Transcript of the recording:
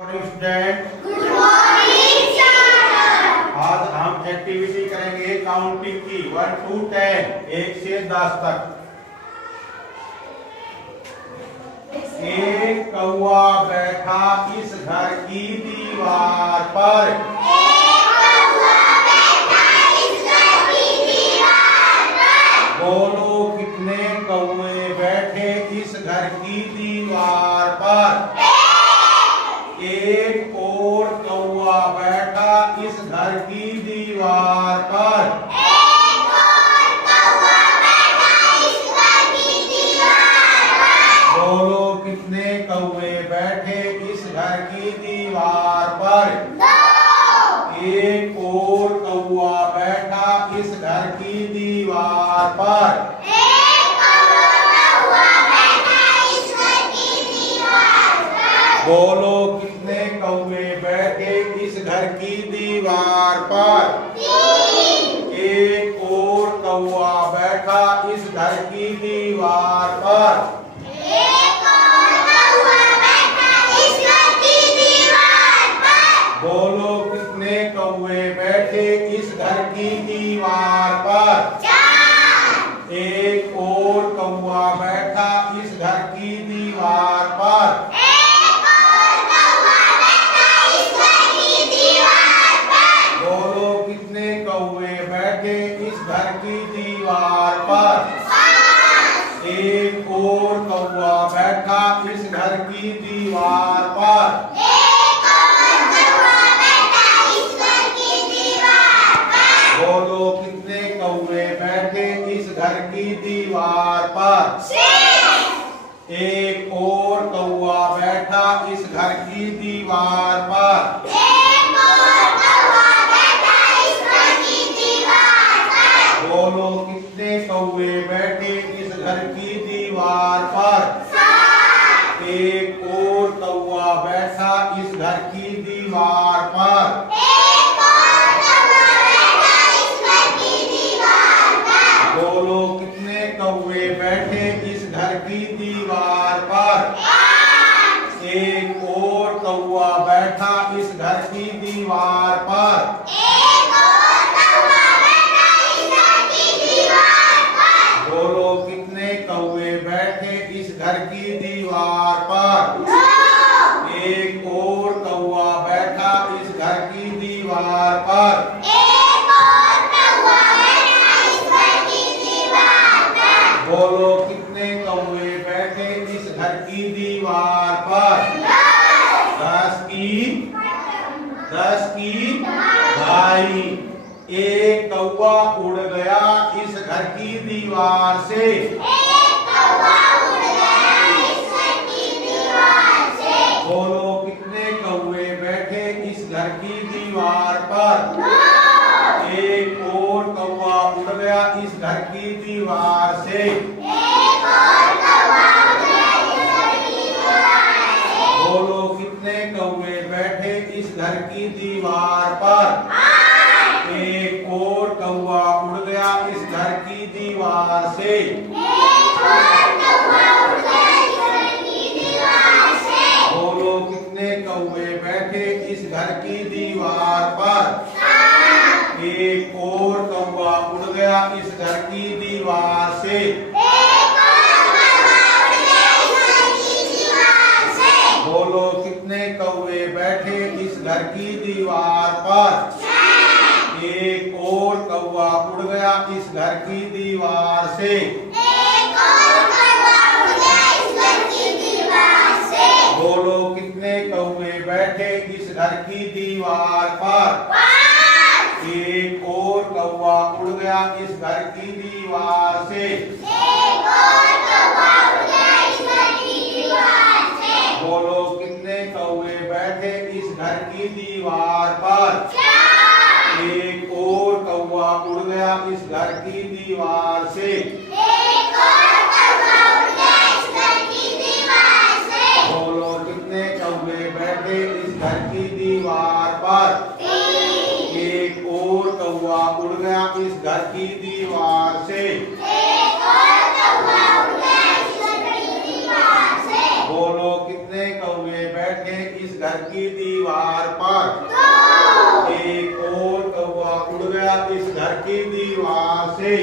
Student good morning sir. आज हम activity करेंगे काउंटिंग की 1 to 10 1 से 10 तक। एक कौवा बैठा इस घर की दीवार पर। एक कौवा बैठा इस घर की दीवार पर। बोलो कितने कौवे बैठे इस घर की दीवार पर? एक और कौवा बैठा इस घर की दीवार पर। एक और कौवा बैठा इस घर की दीवार पर। बोलो कितने कौवे बैठे इस घर की दीवार पर? दो। एक और कौवा बैठा इस घर की दीवार पर। एक और कौवा बैठा इस घर की दीवार पर। बोलो कितने कौवे बैठे इस घर की दीवार पर? तीन। एक और कौवा बैठा इस घर की दीवार पर। एक और कौवा बैठा इस घर की दीवार पर। बोलो कितने कौवे बैठे इस घर की दीवार पर? चार। एक और कौवा बैठा इस घर की दीवार पर। एक और कौवा बैठा इस घर की दीवार पर। बोलो कितने कौवे बैठे इस घर की दीवार पर? पाँच। एक और कौवा बैठा इस घर की दीवार पर। एक और कौवा बैठा इस घर की दीवार पर। बोलो कितने कौवे बैठे इस घर की दीवार पर? छह। एक और कौवा बैठा इस घर की दीवार पर। एक और कौवा बैठा इस घर की दीवार पर। बोलो कितने कौवे बैठे इस घर की दीवार पर? सात। एक और कौवा बैठा इस घर की दीवार पर। एक और कौवा बैठा इस घर की दीवार पर। बोलो कितने कौवे बैठे इस घर की दीवार पर? आठ। एक और कौवा बैठा इस घर की दीवार पर। एक और कौवा बैठा इस घर की दीवार पर। बोलो कितने कौवे बैठे इस घर की दीवार पर? नौ। एक और कौवा बैठा इस घर की दीवार पर। एक और कौवा बैठा इस घर की दीवार पर। बोलो कितने कौवे बैठे इस घर की दीवार पर? दस। 10 की ढाई। एक कौवा उड़ गया इस घर की दीवार से। एक कौवा उड़ गया इस घर की दीवार से। बोलो कितने कौवे बैठे इस घर की दीवार पर? नौ। एक और कौवा उड़ गया इस घर की दीवार से। एक और कौवा उड़ गया इस घर की दीवार से। बोलो कितने कौवे बैठे इस घर की दीवार पर? आठ। एक और कौवा उड़ गया इस घर की दीवार से। एक और कौवा उड़ गया इस घर की दीवार से। बोलो कितने कौवे बैठे इस घर की दीवार पर? सात। एक और कौवा उड़ गया इस घर की दीवार से। एक और कौवा उड़ गया इस घर की दीवार से। बोलो कितने कौवे बैठे इस घर की दीवार पर? छह। एक और कौवा उड़ गया इस घर की दीवार से। एक और कौवा उड़ गया इस घर की दीवार से। बोलो कितने कौवे बैठे इस घर की दीवार पर? पाँच। एक और कौवा उड़ गया इस घर की दीवार से। एक और कौवा उड़ गया इस घर की दीवार से। बोलो कितने कौवे बैठे इस घर की दीवार पर? चार। एक और कौवा उड़ गया इस घर की दीवार से। एक और कौवा उड़ गया इस घर की दीवार से। बोलो कितने कौवे बैठे इस घर की दीवार पर? तीन। एक और कौवा उड़ गया इस घर की दीवार से। एक और कौवा उड़ गया इस घर की दीवार से। बोलो कितने कौवे बैठे इस घर घर की दीवार पर। 2 एक और कौवा उड़ गया इस घर की दीवार से।